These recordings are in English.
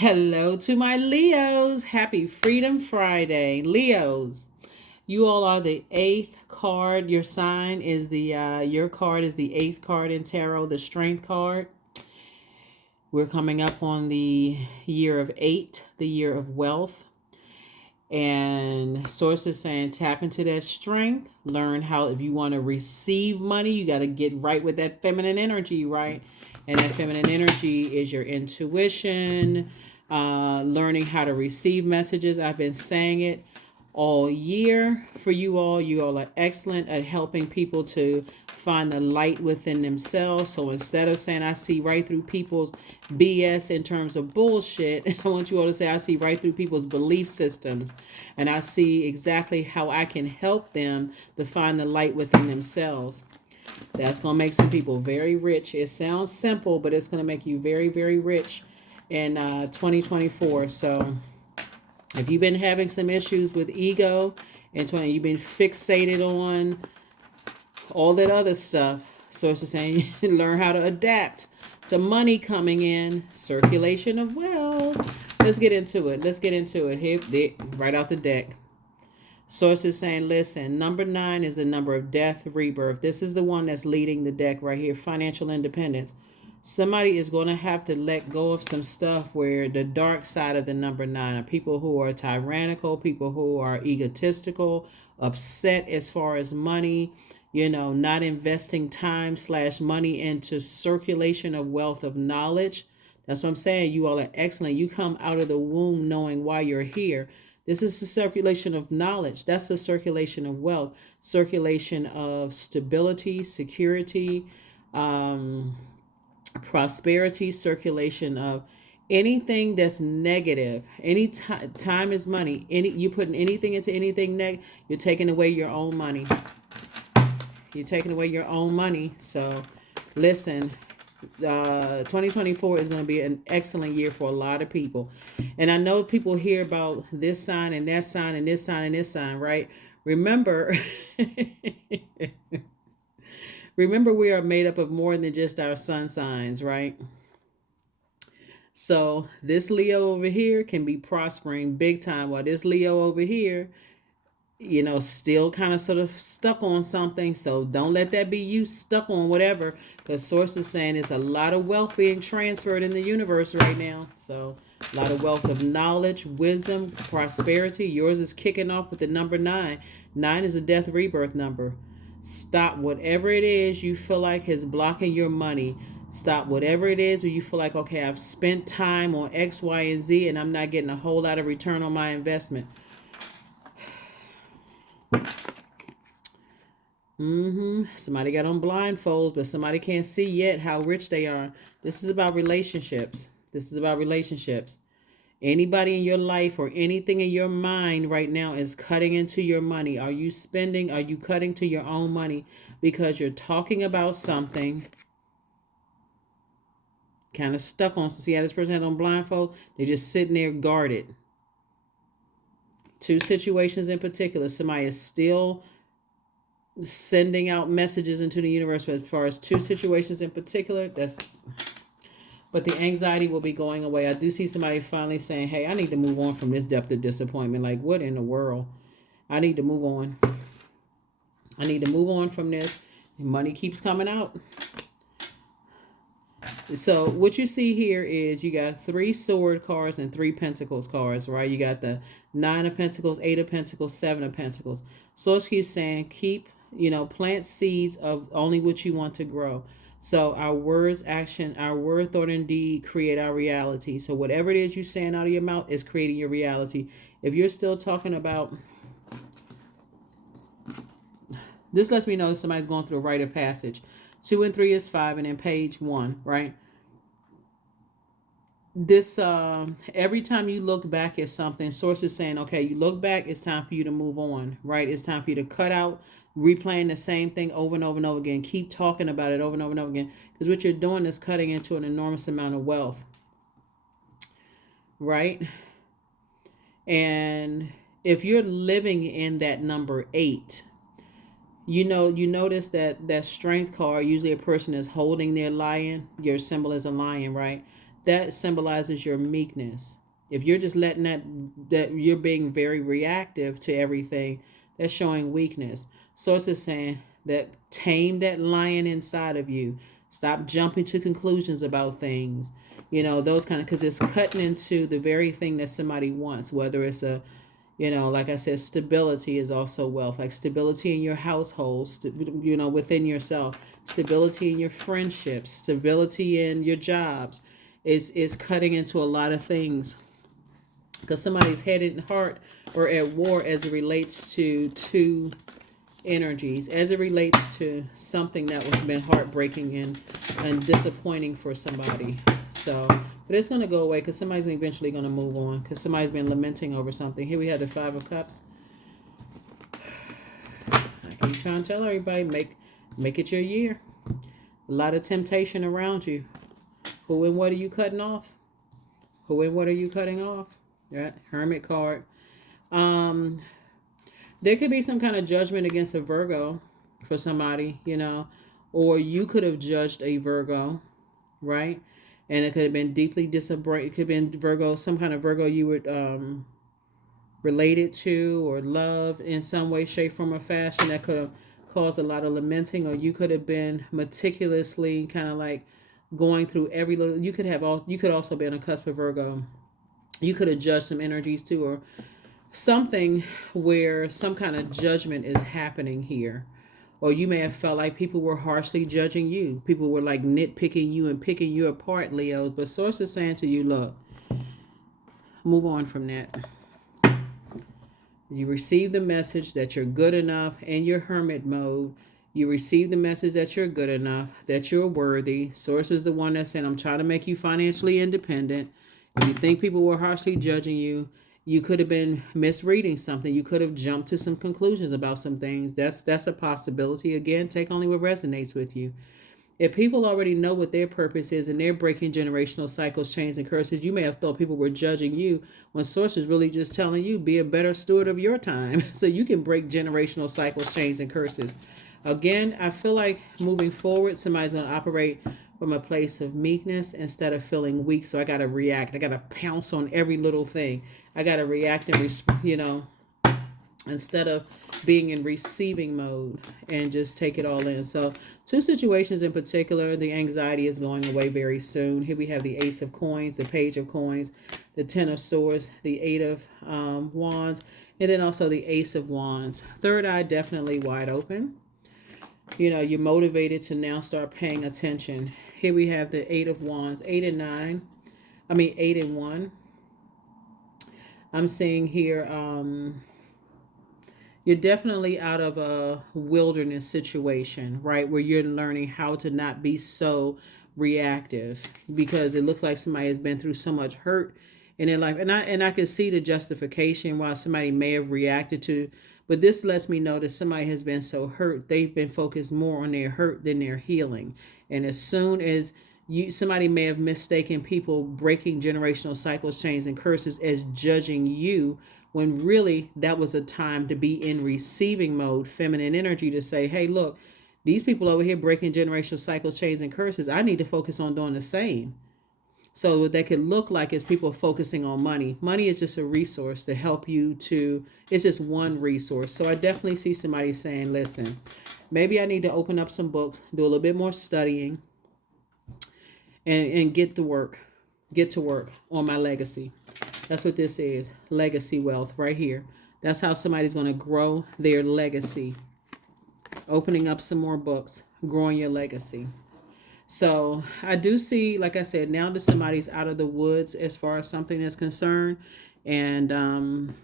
Hello to my Leos. Happy Freedom Friday. Leos, you all are the eighth card. Your sign is your card is the eighth card in tarot, the strength card. We're coming up on the year of eight, the year of wealth. And source is saying tap into that strength. Learn how, if you want to receive money, you got to get right with that feminine energy, right? And that feminine energy is your intuition, learning how to receive messages. I've been saying it all year for you all. You all are excellent at helping people to find the light within themselves. So instead of saying I see right through people's BS in terms of bullshit, I want you all to say I see right through people's belief systems, and I see exactly how I can help them to find the light within themselves. That's going to make some people very rich. It sounds simple, but it's going to make you very, very rich in 2024. So if you've been having some issues with ego and you've been fixated on all that other stuff, source is saying learn how to adapt to money coming in, circulation of wealth. Let's get into it. Here, right out the deck. Source is saying, listen, number 9 is the number of death, rebirth. This is the one that's leading the deck right here, financial independence. Somebody is going to have to let go of some stuff where the dark side of the number 9 are people who are tyrannical, people who are egotistical, upset as far as money, not investing time/money into circulation of wealth of knowledge. That's what I'm saying. You all are excellent. You come out of the womb knowing why you're here. This is the circulation of knowledge. That's the circulation of wealth, circulation of stability, security, prosperity, circulation of anything that's negative. Any time is money. You putting anything into anything you're taking away your own money. You're taking away your own money. So listen, 2024 is going to be an excellent year for a lot of people. And I know people hear about this sign and that sign and this sign and this sign, right? Remember, remember we are made up of more than just our sun signs, right? So this Leo over here can be prospering big time, while this Leo over here, still kind of sort of stuck on something. So don't let that be you stuck on whatever, because source is saying there's a lot of wealth being transferred in the universe right now. So a lot of wealth of knowledge, wisdom, prosperity. Yours is kicking off with the number 9. 9 is a death rebirth number. Stop whatever it is you feel like is blocking your money. Stop whatever it is where you feel like, okay, I've spent time on X, Y, and Z and I'm not getting a whole lot of return on my investment. Somebody got on blindfolds, but somebody can't see yet how rich they are. This is about relationships. Anybody in your life or anything in your mind right now is cutting into your money. Are you spending? Are you cutting to your own money because you're talking about something kind of stuck on? See how this person had on blindfold? They're just sitting there guarded. 2 situations in particular. Somebody is still sending out messages into the universe, but as far as 2 situations in particular, but the anxiety will be going away. I do see somebody finally saying, hey, I need to move on from this depth of disappointment. Like, what in the world? I need to move on. I need to move on from this. Money keeps coming out. So what you see here is you got 3 sword cards and 3 pentacles cards, right? You got the 9 of pentacles, 8 of pentacles, 7 of pentacles. So it keeps saying plant seeds of only what you want to grow. So our words, action, our word, thought, and deed create our reality. So whatever it is you're saying out of your mouth is creating your reality. If you're still talking about, this lets me know that somebody's going through a rite of passage. 2 and 3 is 5, and then page 1, right? This every time you look back at something, source is saying, okay, you look back, it's time for you to move on, right? It's time for you to cut out replaying the same thing over and over and over again. Keep talking about it over and over and over again, because what you're doing is cutting into an enormous amount of wealth, right? And if you're living in that number 8, you notice that strength card, usually a person is holding their lion. Your symbol is a lion, right? that symbolizes your meekness. If you're just letting that you're being very reactive to everything, that's showing weakness. Source is saying that tame that lion inside of you. Stop jumping to conclusions about things. Those kind of, because it's cutting into the very thing that somebody wants, whether it's like I said, stability is also wealth, like stability in your household, within yourself, stability in your friendships, stability in your jobs is cutting into a lot of things, because somebody's head and heart or at war as it relates to two energies, as it relates to something that was been heartbreaking and disappointing for somebody. So, but it's going to go away because somebody's eventually going to move on, because somebody's been lamenting over something. Here we have the Five of Cups. I keep trying to tell everybody, make it your year. A lot of temptation around you. Who and what are you cutting off? Who and what are you cutting off? Right? Hermit card. There could be some kind of judgment against a Virgo for somebody, or you could have judged a Virgo, right? And it could have been deeply disappointed. It could have been Virgo, some kind of Virgo you were related to or loved in some way, shape, form, or fashion, that could have caused a lot of lamenting. Or you could have been meticulously kind of like going through every little. You could also be on a cusp of Virgo. You could have judged some energies too, or something where some kind of judgment is happening here. Or you may have felt like people were harshly judging you. People were like nitpicking you and picking you apart, Leos. But Source is saying to you, look, move on from that. You receive the message that you're good enough in your hermit mode. You receive the message that you're good enough, that you're worthy. Source is the one that's saying, I'm trying to make you financially independent. If you think people were harshly judging you, you could have been misreading something. You could have jumped to some conclusions about some things. That's a possibility. Again, take only what resonates with you. If people already know what their purpose is and they're breaking generational cycles, chains, and curses, you may have thought people were judging you, when Source is really just telling you, be a better steward of your time so you can break generational cycles, chains, and curses. Again, I feel like moving forward, somebody's going to operate from a place of meekness instead of feeling weak. So I got to react. I got to pounce on every little thing. I got to react and, instead of being in receiving mode and just take it all in. So two situations in particular, the anxiety is going away very soon. Here we have the Ace of Coins, the Page of Coins, the Ten of Swords, the Eight of Wands, and then also the Ace of Wands. Third eye definitely wide open. You're motivated to now start paying attention. Here we have the Eight of Wands, 8 and 1. I'm seeing here, you're definitely out of a wilderness situation, right? Where you're learning how to not be so reactive, because it looks like somebody has been through so much hurt in their life. And I can see the justification why somebody may have reacted to, but this lets me know that somebody has been so hurt, they've been focused more on their hurt than their healing. And as soon as somebody may have mistaken people breaking generational cycles, chains, and curses as judging you, when really that was a time to be in receiving mode, feminine energy, to say, hey, look, these people over here breaking generational cycles, chains, and curses, I need to focus on doing the same. So what that could look like is people focusing on money. Money is just a resource to help you it's just one resource. So I definitely see somebody saying, listen, maybe I need to open up some books, do a little bit more studying, and get to work on my legacy. That's what this is. Legacy wealth right here. That's how somebody's going to grow their legacy. Opening up some more books, growing your legacy. So I do see, like I said, now that somebody's out of the woods as far as something is concerned, and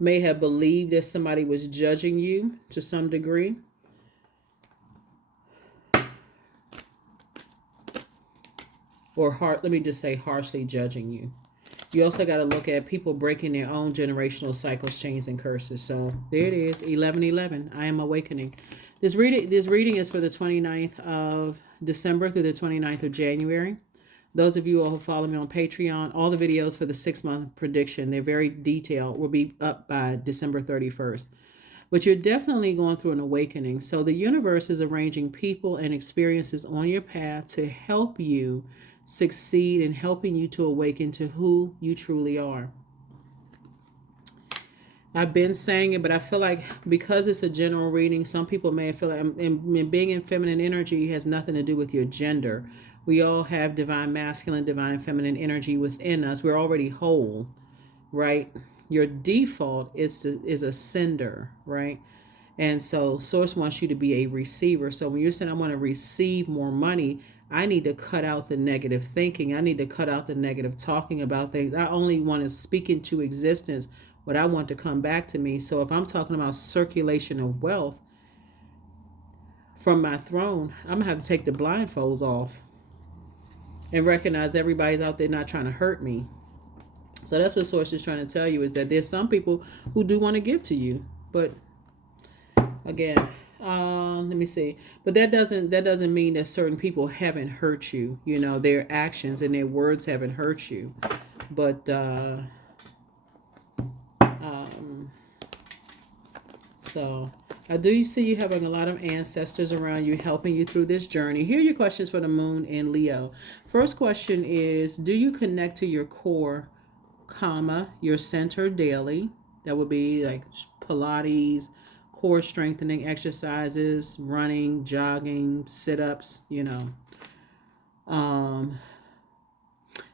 may have believed that somebody was judging you to some degree. Or let me just say harshly judging you. You also got to look at people breaking their own generational cycles, chains, and curses. So there it is, 11:11. I am awakening. This reading is for the 29th of December through the 29th of January. Those of you all who follow me on Patreon, all the videos for the 6-month prediction, they're very detailed, will be up by December 31st. But you're definitely going through an awakening. So the universe is arranging people and experiences on your path to help you succeed in helping you to awaken to who you truly are. I've been saying it, but I feel like because it's a general reading, some people may feel like and being in feminine energy has nothing to do with your gender. We all have divine masculine, divine feminine energy within us. We're already whole, right? Your default is a sender, right? And so source wants you to be a receiver. So when you're saying I want to receive more money, I need to cut out the negative thinking. I need to cut out the negative talking about things. I only want to speak into existence what I want to come back to me. So if I'm talking about circulation of wealth from my throne, I'm gonna have to take the blindfolds off and recognize everybody's out there not trying to hurt me. So that's what source is trying to tell you, is that there's some people who do want to give to you, but again, let me see. But that doesn't mean that certain people haven't hurt you. You know, their actions and their words haven't hurt you. But so I do see you having a lot of ancestors around you helping you through this journey. Here are your questions for the moon in Leo. First question is, do you connect to your core, your center daily? That would be like Pilates, core strengthening exercises, running, jogging, sit-ups,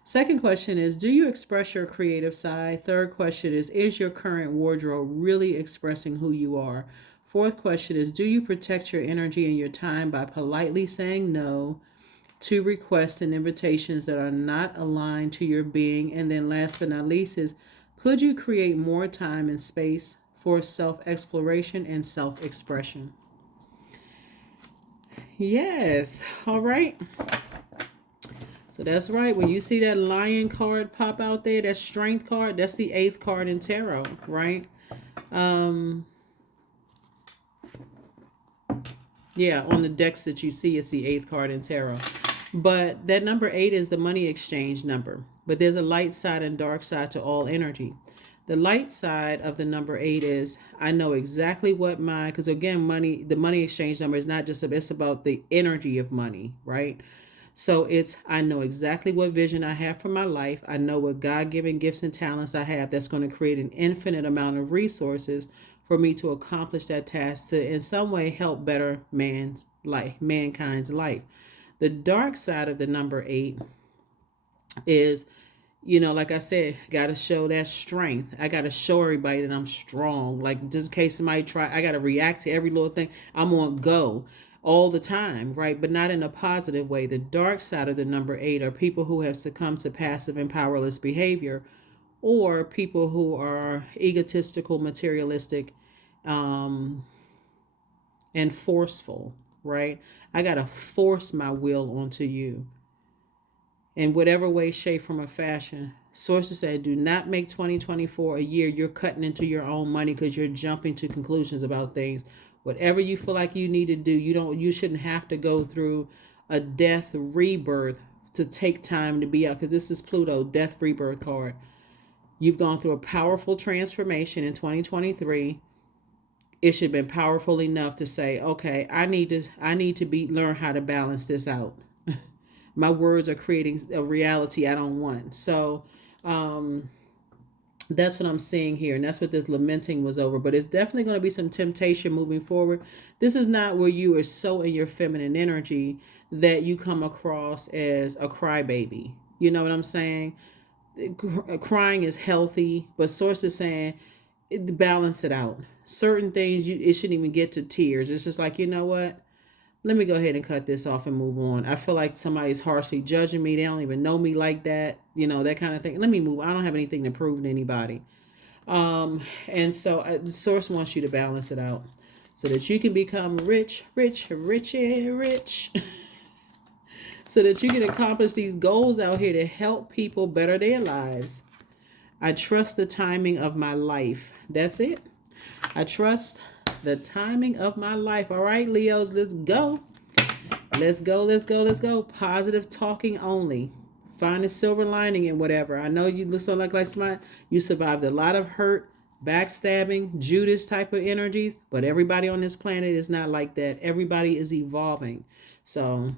Second question is, do you express your creative side? Third question is your current wardrobe really expressing who you are? Fourth question is, do you protect your energy and your time by politely saying no to requests and invitations that are not aligned to your being? And then last but not least is, could you create more time and space for self-exploration and self-expression? Yes. All right. So that's right. When you see that lion card pop out there, that strength card, that's the 8th card in tarot, right? Yeah, on the decks that you see, it's the 8th card in tarot. But that number 8 is the money exchange number. But there's a light side and dark side to all energy. The light side of the number 8 is, I know exactly what because again, the money exchange number is not just, it's about the energy of money, right? So I know exactly what vision I have for my life. I know what God-given gifts and talents I have that's going to create an infinite amount of resources for me to accomplish that task, to in some way help better mankind's life. The dark side of the number 8 is, like I said, got to show that strength. I got to show everybody that I'm strong. Like, just in case somebody I got to react to every little thing. I'm on go all the time, right? But not in a positive way. The dark side of the number 8 are people who have succumbed to passive and powerless behavior, or people who are egotistical, materialistic, and forceful, right? I got to force my will onto you in whatever way, shape, form, or fashion. Sources say, do not make 2024 a year you're cutting into your own money because you're jumping to conclusions about things. Whatever you feel like you need to do, you shouldn't have to go through a death rebirth to take time to be out, because this is Pluto, death rebirth card. You've gone through a powerful transformation in 2023. It should have been powerful enough to say, okay, I need to learn how to balance this out. My words are creating a reality I don't want. So that's what I'm seeing here. And that's what this lamenting was over. But it's definitely going to be some temptation moving forward. This is not where you are so in your feminine energy that you come across as a crybaby. You know what I'm saying? Crying is healthy, but source is saying balance it out. Certain things, it shouldn't even get to tears. It's just like, you know what? Let me go ahead and cut this off and move on. I feel like somebody's harshly judging me. They don't even know me like that. That kind of thing. Let me move. I don't have anything to prove to anybody. And so the source wants you to balance it out so that you can become rich, so that you can accomplish these goals out here to help people better their lives. I trust the timing of my life. That's it. I trust the timing of my life. All right, Leos, let's go. Let's go. Positive talking only. Find a silver lining in whatever. I know you look so like somebody, you survived a lot of hurt, backstabbing, Judas type of energies, but everybody on this planet is not like that. Everybody is evolving. So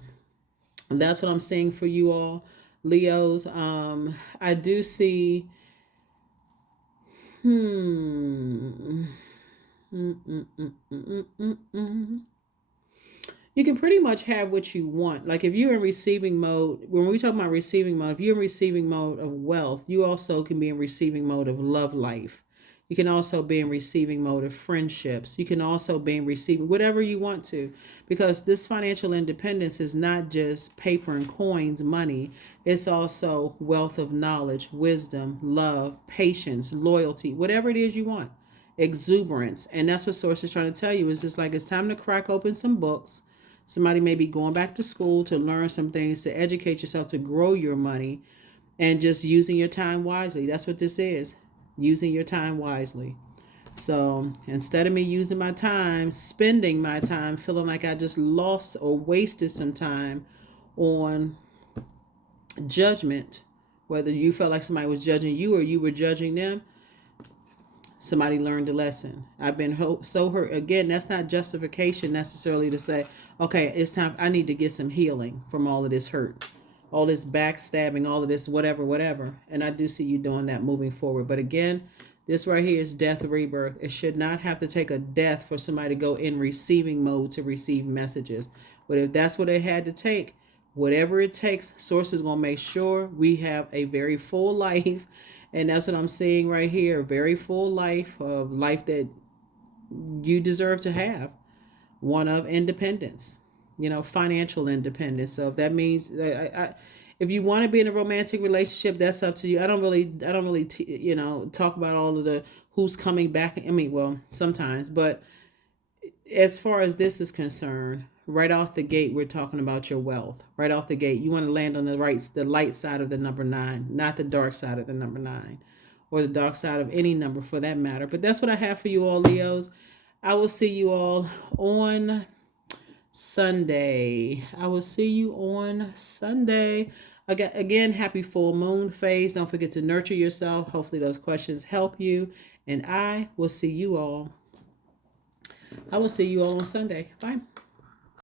that's what I'm saying for you all. Leos, I do see, hmm, mm, mm, mm, mm, mm, mm, mm. You can pretty much have what you want. Like if you're in receiving mode, when we talk about receiving mode, if you're in receiving mode of wealth, you also can be in receiving mode of love life. You can also be in receiving mode of friendships. You can also be in receiving whatever you want to, because this financial independence is not just paper and coins, money. It's also wealth of knowledge, wisdom, love, patience, loyalty, whatever it is you want, exuberance. And that's what Source is trying to tell you. Is just like it's time to crack open some books. Somebody may be going back to school to learn some things, to educate yourself, to grow your money, and just using your time wisely. That's what this is, using your time wisely. So instead of me using my time, spending my time, feeling like I just lost or wasted some time on judgment, whether you felt like somebody was judging you or you were judging them, somebody learned a lesson. I've been so hurt. Again, that's not justification necessarily to say, okay, it's time. I need to get some healing from all of this hurt, all this backstabbing, all of this whatever, whatever. And I do see you doing that moving forward. But again, this right here is death rebirth. It should not have to take a death for somebody to go in receiving mode to receive messages. But if that's what it had to take, whatever it takes, Source is going to make sure we have a very full life. And that's what I'm seeing right here. A very full life, of life that you deserve to have. One of independence, financial independence. So if that means, if you want to be in a romantic relationship, that's up to you. I don't really, talk about all of the who's coming back. I mean, well, sometimes, but as far as this is concerned, right off the gate, we're talking about your wealth. Right off the gate, you want to land on the light side of the number 9, not the dark side of the number 9, or the dark side of any number for that matter. But that's what I have for you all, Leos. I will see you all on Sunday. I will see you on Sunday. Again, happy full moon phase. Don't forget to nurture yourself. Hopefully those questions help you. And I will see you all on Sunday. Bye.